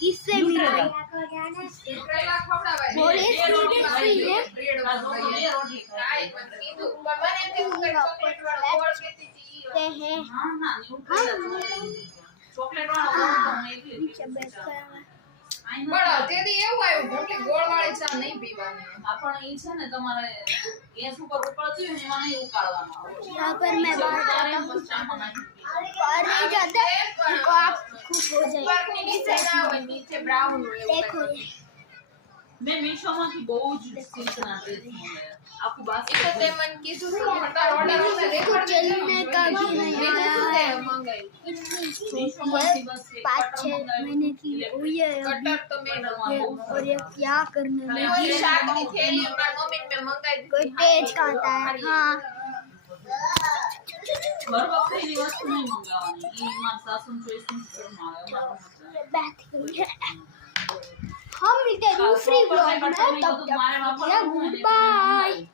इससे मिलो બળો તેદી એવું આવ્યું ઢોકળી ગોળ વાળી ચા નહીં પીવાની આપણ ઈ છે ને તમારે ગેસ ઉપર ઉકળતી હોય ને એમાં નહીં ઉકાળવાનો यहाँ पर मैं बाहर जाता हूँ और नहीं जाता तो आप खूब हो जाए ઉપરની નીચે ના હોય નીચે બ્રાઉન હોય देखो ये મેં મીશોમાંથી બહુ જ સિલ્કના ડ્રેસ મંગાવ્યા આખું બાસ્કેટ તો તે મને કીધું તો તારો ઓર્ડર છે देखो चलने का भी नहीं आया મીશોમાંથી બસ એક 5-6 महीने की हुई है अभी કટર તો મેં और ये क्या करने ये लगी શાકની થેલી મારી મમ્મી મેં મંગાવી कोई तेज खाता है हाँ ઘર વખરીની વસ્તુ નહીં મંગાવવાની ઈ મારા સાસુની ચોઈસની સ્ટોરમાં આવે અમારું बैठ गई है हम मिलते हैं दूसरी ब्लॉग में तब तक गुड बाय।